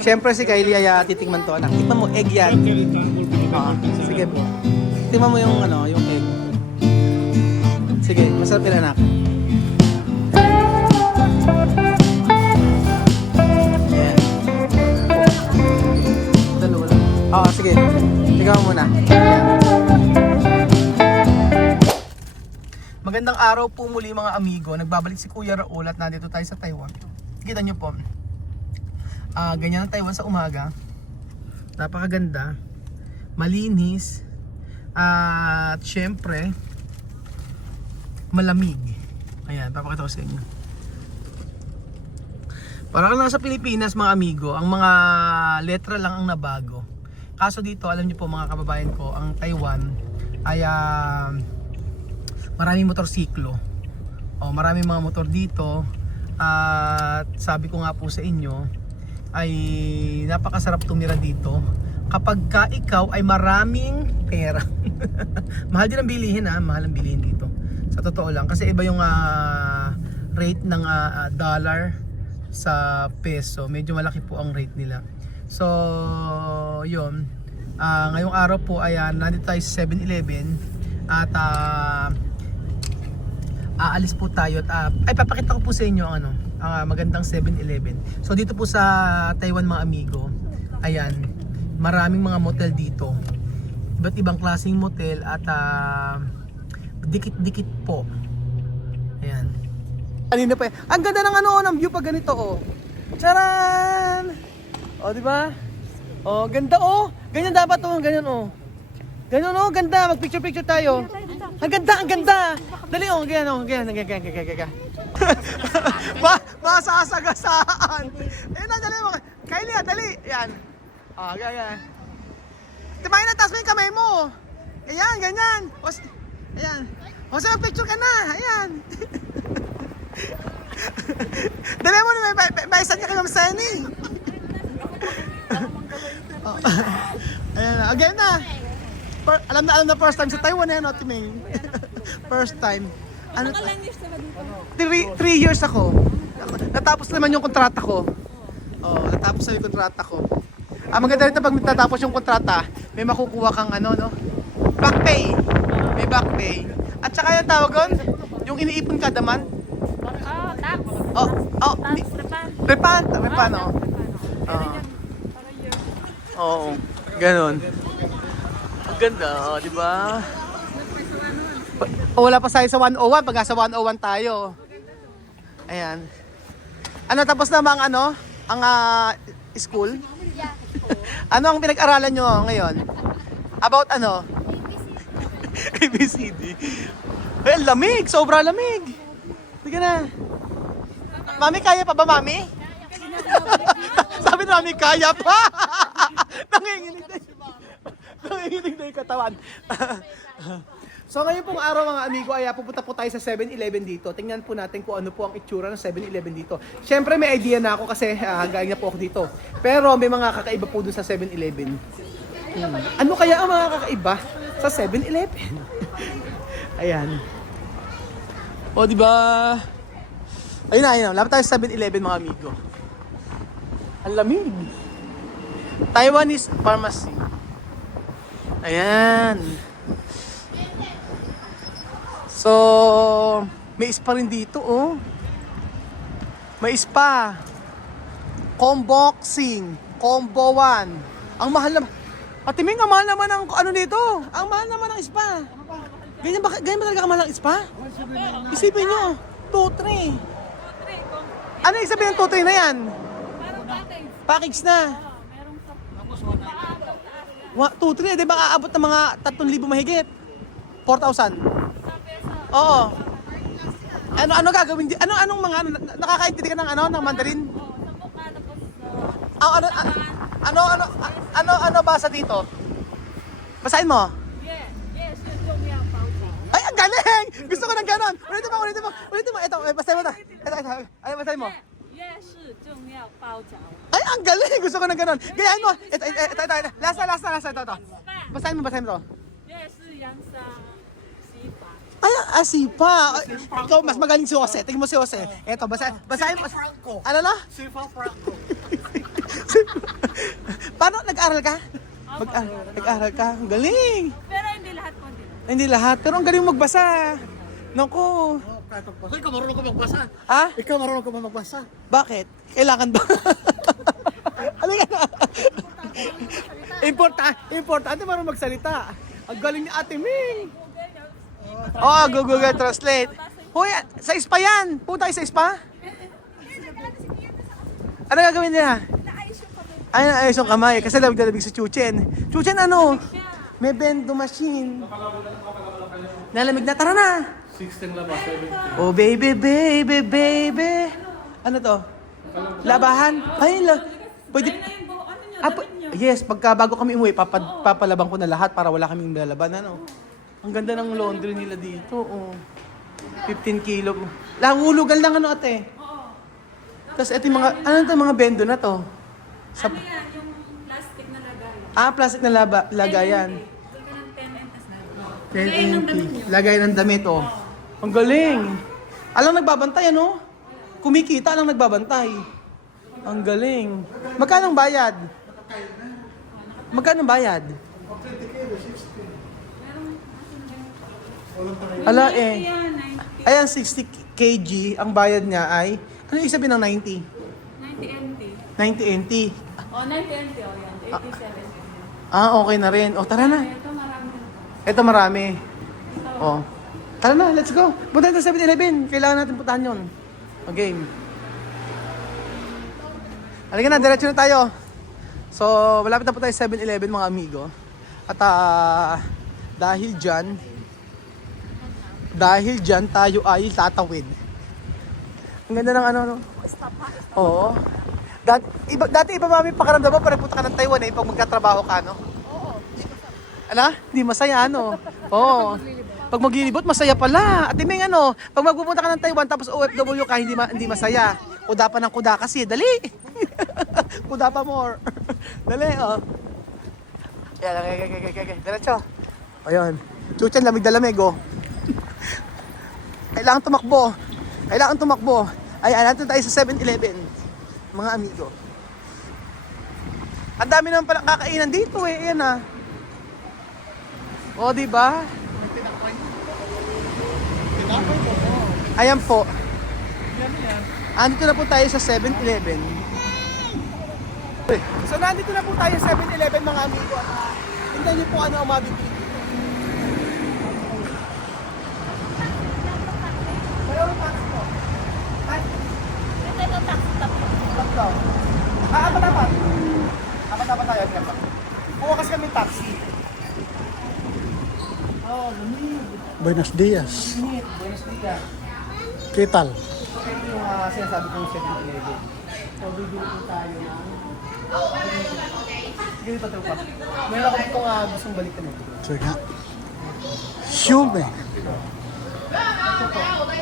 Siyempre si Kylie ay titikman to, anak. Tikman mo, egg yan. Sige po. Tikman mo yung ano, yung egg. Sige, masarap yan, anak. Ayan. Dalawa lang. Oo, sige. Tikman mo muna. Ayan. Magandang araw po muli mga amigo. Nagbabalik si Kuya Raul at nandito tayo sa Taiwan. Kita nyo po. Ganyan ang Taiwan sa umaga. Napakaganda. Malinis. At syempre, malamig. Ayan, papakita ko sa inyo. Parang nasa Pilipinas mga amigo, ang mga letra lang ang nabago. Kaso dito, alam niyo po mga kababayan ko, ang Taiwan ay maraming motorsiklo. Maraming mga motor dito. At sabi ko nga po sa inyo, ay napakasarap tumira dito kapag ka ikaw ay maraming pera. Mahal din ang bilihin, mahal ang bilihin dito. Sa totoo lang, kasi iba yung rate ng dollar sa peso. Medyo malaki po ang rate nila. So, yun. Ngayong araw po ay nandito tayo sa 7-Eleven at aalis po tayo at ay papakita ko po sa inyo ang magandang 7-Eleven. So dito po sa Taiwan mga amigo, ayan, maraming mga motel dito. Iba't ibang klaseng motel at dikit-dikit po. Ayan. Kanina pa. Ang ganda ng ng view pag ganito Charan! Di ba? Ganda Ganyan dapat ganyan Ganyan ganda. Mag-picture tayo. Ang ganda, ang ganda. Dali ganyan. Masasagasaan. Ayun na, dali mo. Kylie, dali. Yan. Ganyan. Timayin na, taas mo yung kamay mo. Ayan, ganyan. Ayan. Sige, picture ka na. Ayan. Dali mo, may isa niya kay Ma'am Sunny. Ayan na, again na. Alam na first time sa Taiwan Timing. First time. Nakailan years na ba dito? 3 years ako. Natapos naman yung kontrata ko. Natapos na yung kontrata ko. Maganda rin pag natapos yung kontrata, may makukuha kang back pay. May back pay. At saka yung tawag doon, yung iniipon kada month. Tax. Repan. Oo. Ganon. Ganda, di ba? Wala pa tayo sa 101, pag sa 101 tayo. Ayan. Tapos na ba ang school? Yeah. Ano ang pinag-aralan nyo ngayon? About ABCD. Well, lamig, sobra lamig. Sige na. Mami, kaya pa ba, Mami? Sabi ni Mami, kaya pa. Nanginginig na yung katawan. So ngayon pong araw mga amigo ay pupunta po tayo sa 7-Eleven dito. Tingnan po natin kung ano po ang itsura ng 7-Eleven dito. Siyempre may idea na ako kasi galing na po ako dito. Pero may mga kakaiba po dun sa 7-Eleven. Ano kaya ang mga kakaiba sa 7-Eleven? Ayan. Di ba? Ayun na. Lapit tayo sa 7-Eleven mga amigo. Ang lamig. Taiwanese pharmacy. Ayan. So, may spa rin dito, May spa. Comboxing. Combo 1. Ang mahal naman. Patiming, ang mahal naman ng dito. Ang mahal naman ng spa. Ganyan ba talaga kamahal ng spa? Isipin nyo. 2-3. Ano yung sabihin ng 2-3 na yan? Parang package. Package na. Merong sa 2-3, di ba aabot ng mga 3,000 mahigit? 4,000. peso. Oo. Ano gagawin? Anong mga nakakaintindi ka ng ng Mandarin? Sa mukha tapos Ano basa dito? Basahin mo. yes, yung yang pausa. Ay, ang galing! Gusto ko ng ganon. Ulitin mo. Ito, basahin mo ito. Ay, basahin mo. Yes, 重要包饺。 Ay, ang galing! Gusto ko ng ganon. Gayahin mo. Ito. Last na. Ito. Basahin mo to. yes，阳沙西法。 Ay, asipa. Ikaw, mas magaling si Jose. Tingnan mo si Jose. Eto, basahin mo. Ano na? Sifa Franco. Paano? Nag-aral ka? Nag-aral ka? Ang galing! Pero hindi lahat po din. Hindi lahat, pero ang galing magbasa. Naku. Ikaw marunong ka magbasa. Ha? Ikaw marunong ka magbasa. Bakit? Kailangan ba? Halika na. Importante marunong magsalita. Ang galing ni Ate Ming. Oh, Google Translate. Hoy, sa spa yan. Punta tayo sa spa. Ano gagawin nila? Ay, naayos yung kamay. Kasi lamig si Chuchen. Chuchen, ano? May bendo machine. Nalamig na. Tara na. 16 labas, 70. Oh, baby, baby, baby. Ano to? Labahan? Ay, pwede. Yes, pagka bago kami umuwi, papalabang ko na lahat para wala kaming lalaban. Ano? Ang ganda ng laundry nila dito. Oh. 15 kilo. Hulugan lang ano ate. Tapos ito yung mga, ano to mga bendo na to? Sa, Ano yan? Yung plastic na lagay. plastic na lagayan. Doon ka ng 10 and tas na. Lagay ng damit nyo. 10 Lagay ng damit, oh. Ang galing. Alang nagbabantay, ano? Kumikita lang nagbabantay. Ang galing. Magkano ang bayad? Magkano ang bayad? Ala eh. Yan, 90. Ayan, 60 kg. Ang bayad niya ay, ano yung sabihin ng 90? 90 NT. 90 NT. Oh, 90 NT. Oh, yan. 87. Okay na rin. O, tara na. Ito marami na po. Ito marami. Oh. Tara na, let's go. Punta tayo sa 7-Eleven. Kailangan natin puntahan yun. Okay. Halika na, diretso na tayo. So, malapit na po tayo sa 7-Eleven mga amigo. At dahil dyan tayo ay tatawid. Ang ganda ng ano. Oo. Dati iba mami pakaramdam mo pag punta ka ng Taiwan eh, pag magkatrabaho ka, no? Oo. Ala? Hindi masaya, ano? Oo. Pag maglilibot, masaya pala. At Ming, ano, pag magpupunta ka ng Taiwan tapos OFW ka, hindi masaya. Kuda pa ng kuda kasi, dali. Kuda pa more. Dali, oh. Yan, okay. Diretso. Ayun. Chuchen, lamig na lamig, oh. Kailangan tumakbo. Ay, natin tayo sa 7-Eleven. Mga amigo. Ang dami naman pala kakainan dito, eh. Ayan, ah. O, diba? Ayan po. Andito na po tayo sa 7-Eleven. So nandito na po tayo sa 7-Eleven mga amigo. Tingnan niyo po ano ang mabibili dito. Mayroong tax po. Ay, Ito yung tatlo. Apat. Apat tayo. Kuha kasi kami taxi. Oh, lamig. Buenos dias. Init. Buenos dias. Kital. Ito yung sinasabi kong 7-Eleven. So, bibili po tayo ng... Sige pa ito pa. Meron ako itong gustong balikan ito. Sige nga. Shume.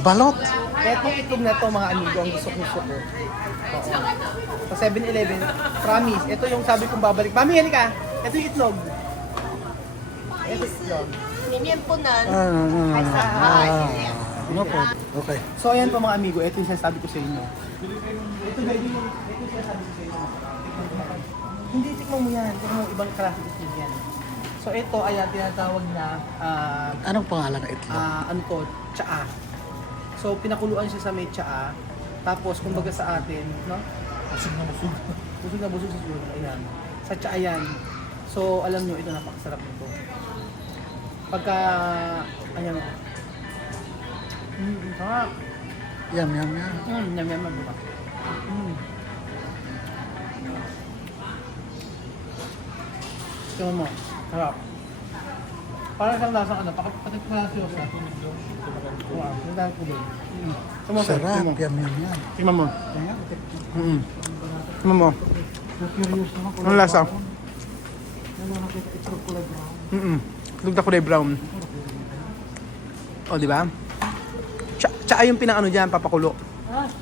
Balot. Etong itlog na to mga amigo, ang gusto ko. Sa 7-Eleven, promise. Ito yung sabi kong babalik. Mami, halika. Ito yung itlog. Ito yung itlog. Ano po? Okay. So ayan po mga amigo, ito yung sinasabi ko sa inyo. Ito yung sinasabi ko sa inyo. Hindi, tikman mo yan. Tikman mo ibang klase itlog yan. So ito ay tinatawag na Anong pangalan ng itlog? ano to, tsaa. So pinakuluan siya sa may tsaa. Tapos kumbaga sa atin, no? Busog na busog sa sulo. Ayan. Sa tsaa yan. So alam nyo, ito napakasarap nito. Pagka, ayan o. Sarap. Yum. Yum, diba? Tingnan mo, sarap. Parang siyang lasang ano, patik mo lang siya sa wow, yung dahil ko doon. Sarap. Yum. Tingnan mo. Tingnan mo. Curious naman kung Anong lasa? itlog kulay brown. Itlog na kulay brown. O, di ba? Tsaka yung pinang ano dyan, papakulo.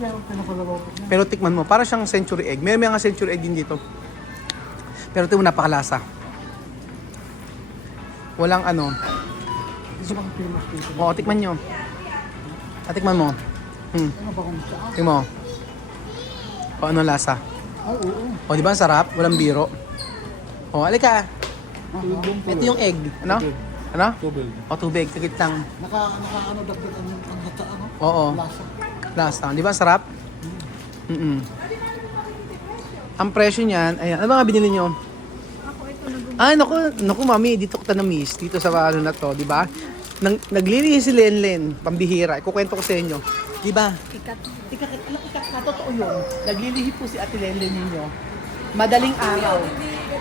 Pero pinapalabaw ko niya. Pero tikman mo, para siyang century egg. May mga century egg din dito. Pero ito mo napakalasa. Walang ano. Gusto ko famous dito. O, tikman nyo. Tikman mo. Ano ba kung saan? Tikman mo. O, ano lasa? Oo. O, di ba ang sarap? Walang biro. O, alika. Tubig. Ito yung egg. Ano? Tubig. Ano? Tubig. O, tubig. Saglit lang. Ano, dagdag ang lata, ano? Oo. Lasa. Last time. Di ba ang sarap? Ang presyo niyan, ayan. Ano ba nga binili nyo? Ay, naku, mami. Dito ko na-miss. Dito sa ano na to, di ba? Naglilinis si Lenlen. Pambihira. Ikukwento ko sa inyo. Di ba? Totoo yun. Naglilihi po si Ate Lenlen ninyo. Madaling araw.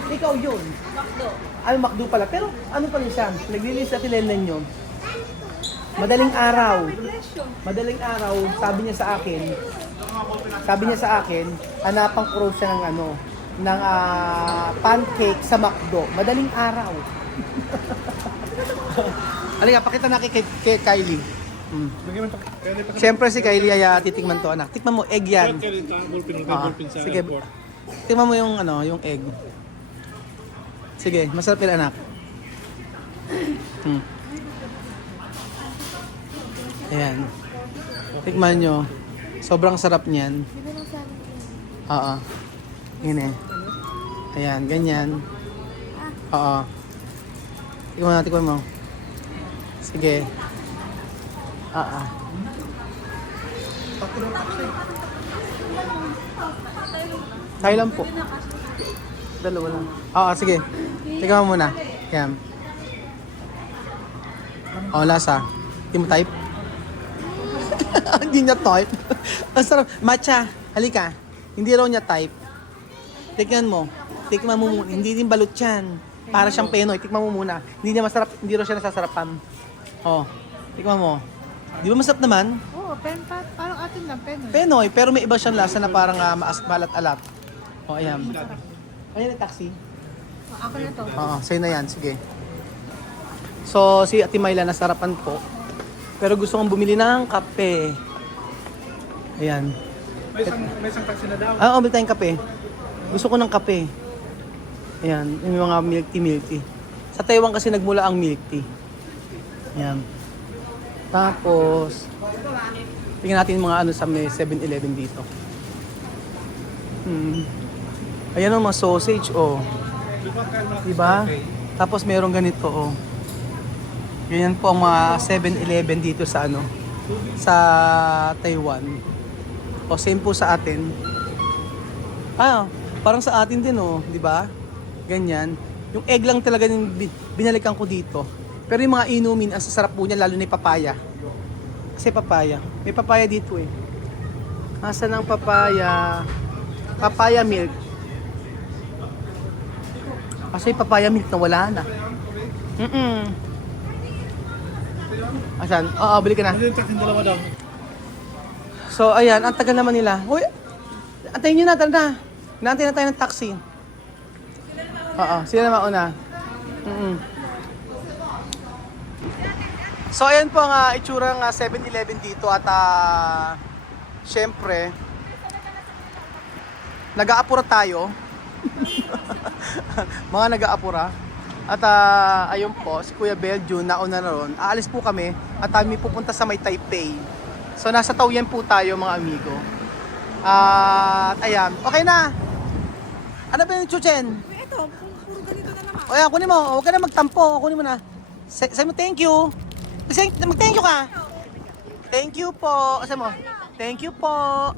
Ikaw yun. Makdo. Ay, McDo pala. Pero ano pa rin siya? Naglilinis si Ate Lenlen nyo. Madaling araw. Madaling araw, sabi niya sa akin, hanapan ko raw siya ng ano, ng pancake sa McDo. Madaling araw. Alika, pakita na kay Kylie. Siyempre si Kylie ay titikman to, anak. Tikman mo, egg yan. Sige, tikman mo yung ano, yung egg. Sige, masarap yan, anak. Ayan. Tikman nyo. Sobrang sarap niyan. Oo. Yun eh. Ayan, ganyan. Oo. Tikman mo. Sige. Oo. Tayo lang po. Dalawa lang. Oo, sige. Tikman mo muna. Ayan. Oo, lasa. Hindi mo type? Hindi niya type. Ang sarap. Matcha, halika. Hindi raw niya type. Tikman mo. Tikman mo muna. Hindi din balot yan. Para siyang penoy. Tikman mo muna. Hindi niya masarap. Hindi raw siya nasasarapan. Oh. Tikman mo. Di ba masarap naman? Oo, parang atin lang, penoy. Penoy. Pero may iba siyang lasa na parang malat-alat. Oh, ayan. Ayan yung taxi. Ako na to. Oo, sa'yo na yan. Sige. So, si Ate Myla nasarapan po. Pero gusto kong bumili ng kape. Ayan. May isang taxi na daw. Oo, bili tayong kape. Gusto ko ng kape. Ayan, yung mga milk tea. Sa Taiwan kasi nagmula ang milk tea. Ayan. Tapos, tingnan natin yung mga ano sa may 7-Eleven dito. Ayan ang mga sausage, oh. Diba? Tapos merong ganito, oh. Ganyan po ang mga 7-Eleven dito sa ano, sa Taiwan. O same po sa atin. Parang sa atin din, oh, 'di ba? Ganyan. Yung egg lang talaga yung binalikan ko dito. Pero yung mga inumin, ang sasarap po niya lalo na yung papaya. Kasi papaya. May papaya dito eh. Asan ang papaya? Papaya milk. Kasi papaya milk na wala na. Asan? Oo, bili ka na. Yung taxi dalawa daw. So, ayan, ang tagal naman nila. Uy, antayin nyo na, tara na. Inaantay na tayo ng taxi. Oo, sila na mauna. So, ayan po ang itsura ng 7-Eleven dito at syempre, nag-aapura tayo. Mga nag-aapura. At ayun po, si Kuya Belgium, nauna na ron. Aalis po kami at kami pupunta sa may Taipei. So nasa Taoyuan po tayo mga amigo. At ayan, okay na. Ano ba yung chuchen? Ito, puro ganito na naman. O yan, kunin mo. Huwag ka na magtampo. Kunin mo na. Say mo thank you. Mag-thank you ka. Thank you po. Say mo, thank you po.